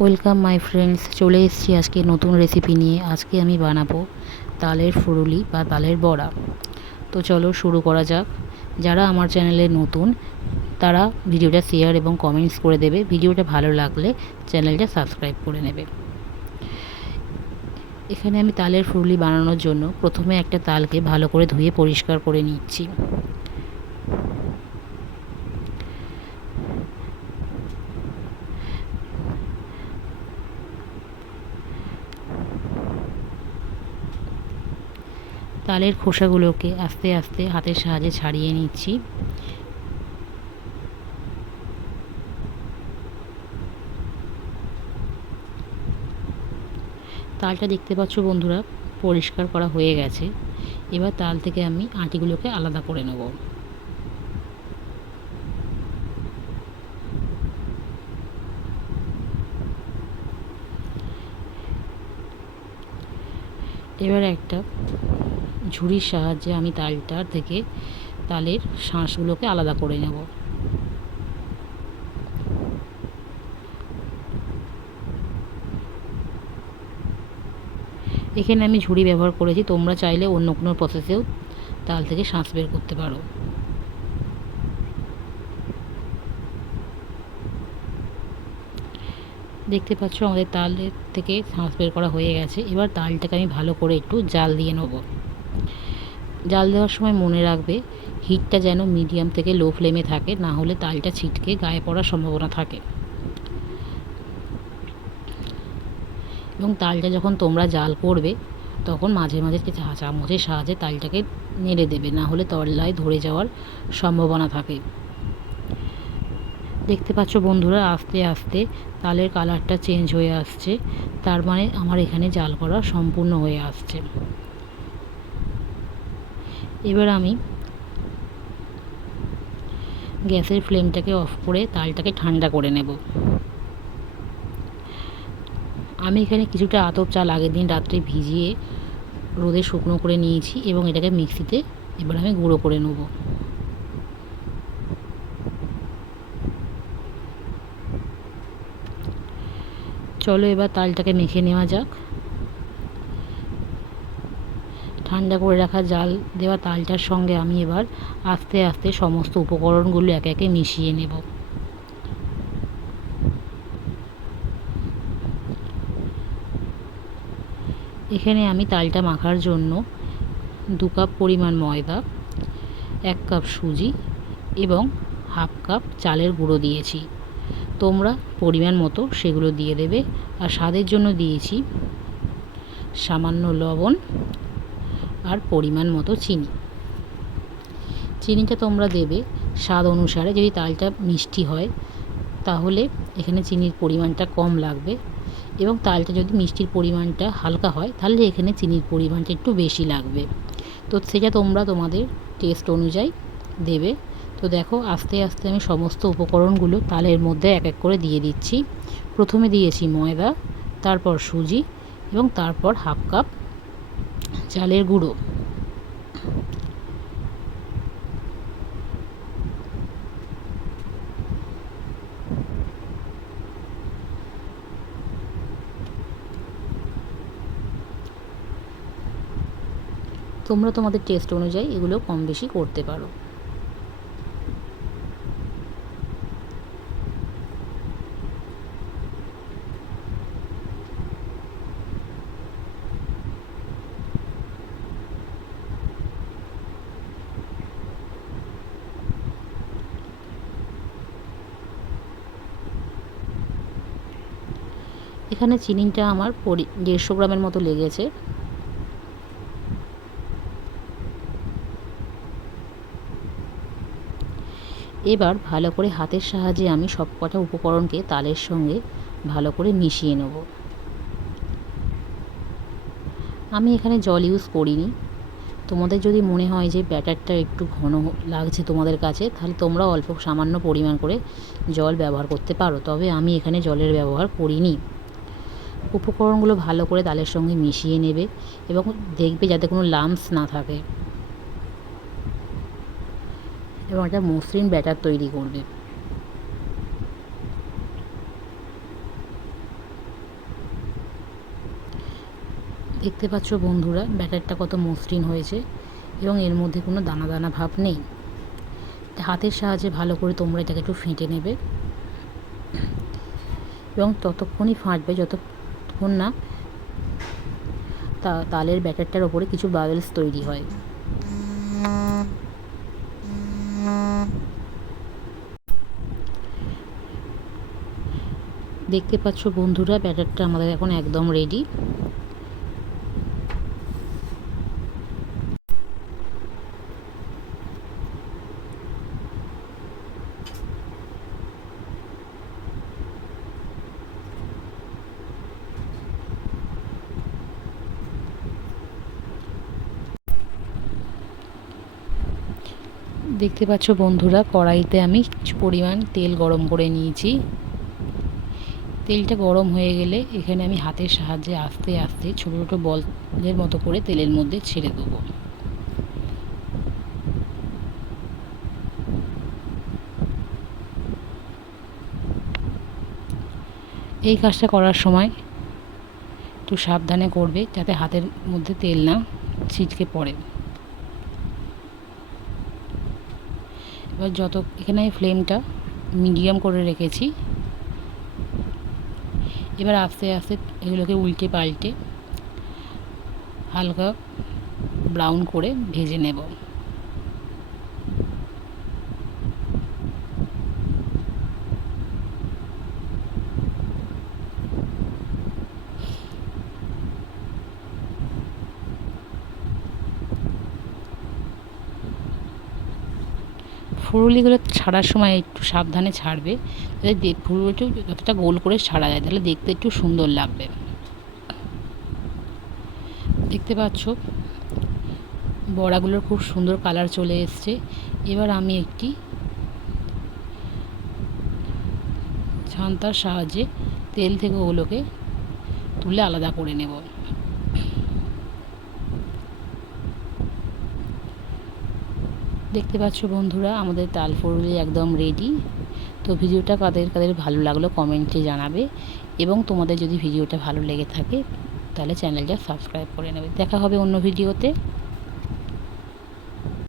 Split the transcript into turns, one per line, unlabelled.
Welcome my friends চলে এসেছি আজকে নতুন রেসিপি নিয়ে। আজকে আমি বানাবো তালের ফুরুলি বা তালের বড়া। তো চলো শুরু করা যাক। যারা আমার চ্যানেলে নতুন, তারা ভিডিওটা শেয়ার এবং কমেন্টস করে দেবে। ভিডিওটা ভালো লাগলে চ্যানেলটা সাবস্ক্রাইব করে নেবে। এখানে আমি তালের ফুরুলি বানানোর জন্য প্রথমে একটা তালকে ভালো করে ধুয়ে পরিষ্কার করে নিচ্ছি। তালের খোসাগুলোকে আস্তে আস্তে হাতের সাহায্যে ছাড়িয়ে নিচ্ছি। তালটা দেখতে পাচ্ছ বন্ধুরা, পরিষ্কার করা হয়ে গেছে। এবার তাল থেকে আমি আটিগুলোকে আলাদা করে নেব। এবার একটা ঝুড়ির সাহায্যে আমি তালটার থেকে তালের শাঁসগুলোকে আলাদা করে নেব। এখানে আমি ঝুড়ি ব্যবহার করেছি, তোমরা চাইলে অন্য কোনো প্রসেসেও তাল থেকে শাঁস বের করতে পারো। দেখতে পাচ্ছ আমাদের তালের থেকে শাঁস বের করা হয়ে গেছে, এবার তালটাকে আমি ভালো করে একটু জাল দিয়ে নেব। জাল দেওয়ার সময় মনে রাখবে, হিটটা যেন মিডিয়াম থেকে লো ফ্লেমে থাকে, না হলে তালটা ছিটকে গায়ে পড়ার সম্ভাবনা থাকে। এবং তালটা যখন তোমরা জাল করবে, তখন মাঝে মাঝে চামচের সাহায্যে তালটাকে নেড়ে দেবে, না হলে তলায় ধরে যাওয়ার সম্ভাবনা থাকে। দেখতে পাচ্ছ বন্ধুরা, আস্তে আস্তে তালের কালারটা চেঞ্জ হয়ে আসছে। তার মানে আমার এখানে জাল করা সম্পূর্ণ হয়ে আসছে। এবার আমি গ্যাসের ফ্লেমটাকে অফ করে তালটাকে ঠান্ডা করে নেব। আমি এখানে কিছুটা আতপ চাল আগের দিন রাত্রে ভিজিয়ে রোদে শুকনো করে নিয়েছি এবং এটাকে মিক্সিতে এবার আমি গুঁড়ো করে নেব। চলো এবার তালটাকে মেখে নেওয়া যাক। ঠান্ডা করে রাখা জাল দেওয়া তালটার সঙ্গে আমি এবার আস্তে আস্তে সমস্ত উপকরণগুলো একে একে মিশিয়ে নেব। এখানে আমি তালটা মাখার জন্য দু কাপ পরিমাণ ময়দা, এক কাপ সুজি এবং হাফ কাপ চালের গুঁড়ো দিয়েছি। তোমরা পরিমাণ মতো সেগুলো দিয়ে দেবে। আর স্বাদের জন্য দিয়েছি সামান্য লবণ আর পরিমাণ মতো চিনি। চিনিটা তোমরা দেবে স্বাদ অনুসারে। যদি তালটা মিষ্টি হয়, তাহলে এখানে চিনির পরিমাণটা কম লাগবে এবং তালটা যদি মিষ্টির পরিমাণটা হালকা হয়, তাহলে এখানে চিনির পরিমাণটা একটু বেশি লাগবে। তো সেটা তোমরা তোমাদের টেস্ট অনুযায়ী দেবে। তো দেখো, আস্তে আস্তে আমি সমস্ত উপকরণগুলো তালের মধ্যে এক এক করে দিয়ে দিচ্ছি। প্রথমে দিয়েছি ময়দা, তারপর সুজি এবং তারপর হাফ কাপ চালের গুঁড়ো। তোমরা তোমাদের টেস্ট অনুযায়ী এগুলো কম বেশি করতে পারো। এখানে চিনিটা আমার পরি, দেড়শো গ্রামের মতো লেগেছে। এবার ভালো করে হাতের সাহায্যে আমি সব কটা উপকরণকে তালের সঙ্গে ভালো করে মিশিয়ে নেব। আমি এখানে জল ইউজ করিনি। তোমাদের যদি মনে হয় যে ব্যাটারটা একটু ঘন লাগছে তোমাদের কাছে, তাহলে তোমরা অল্প সামান্য পরিমাণ করে জল ব্যবহার করতে পারো। তবে আমি এখানে জলের ব্যবহার করিনি। উপকরণগুলো ভালো করে ডালের সঙ্গে মিশিয়ে নেবে এবং দেখবে যাতে কোনো লামস না থাকে। এবং একটা মসৃণ ব্যাটার তৈরি করবে। দেখতে পাচ্ছ বন্ধুরা, ব্যাটারটা কত মসৃণ হয়েছে এবং এর মধ্যে কোনো দানা দানা ভাব নেই। হাতের সাহায্যে ভালো করে তোমরা এটাকে একটু ফেঁটে নেবে। এবং ততক্ষণই ফাঁটবে, যত যতক্ষণ না। তা, তালের ব্যাটারটার ওপরে কিছু বাবেলস তৈরি হয়। দেখতে পাচ্ছ বন্ধুরা ব্যাটারটা আমাদের এখন একদম রেডি দেখতে পাচ্ছ বন্ধুরা, কড়াইতে আমি কিছু পরিমাণ তেল গরম করে নিয়েছি। তেলটা গরম হয়ে গেলে এখানে আমি হাতের সাহায্যে আস্তে আস্তে ছোটো ছোটো বলের মতো করে তেলের মধ্যে ছেড়ে দেবো। এই কাজটা করার সময় একটু সাবধানে করবে যাতে হাতের মধ্যে তেল না ছিটকে পড়ে। এবার যত এখানে আমি ফ্লেমটা মিডিয়াম করে রেখেছি, এবার আস্তে আস্তে এগুলোকে উল্টে পাল্টে হালকা ব্রাউন করে ভেজে নেব। ফুরুলিগুলো ছাড়ার সময় একটু সাবধানে ছাড়বে। যাতে ফুরুলিটা যতটা গোল করে ছাড়া যায়, তাহলে দেখতে একটু সুন্দর লাগবে। দেখতে পাচ্ছ? বড়াগুলোর খুব সুন্দর কালার চলে এসছে। এবার আমি একটি ছান্তার সাহায্যে তেল থেকে ওগুলোকে তুলে আলাদা করে নেব। দেখতে পাচ্ছ বন্ধুরা, আমাদের তাল ফুরুলি একদম রেডি তো ভিডিওটা কাদের কাদের ভালো লাগল কমেন্টে জানাবে। এবং তোমাদের যদি ভিডিওটা ভালো লেগে থাকে, তাহলে চ্যানেলটা সাবস্ক্রাইব করে নেবে। দেখা হবে অন্য ভিডিওতে।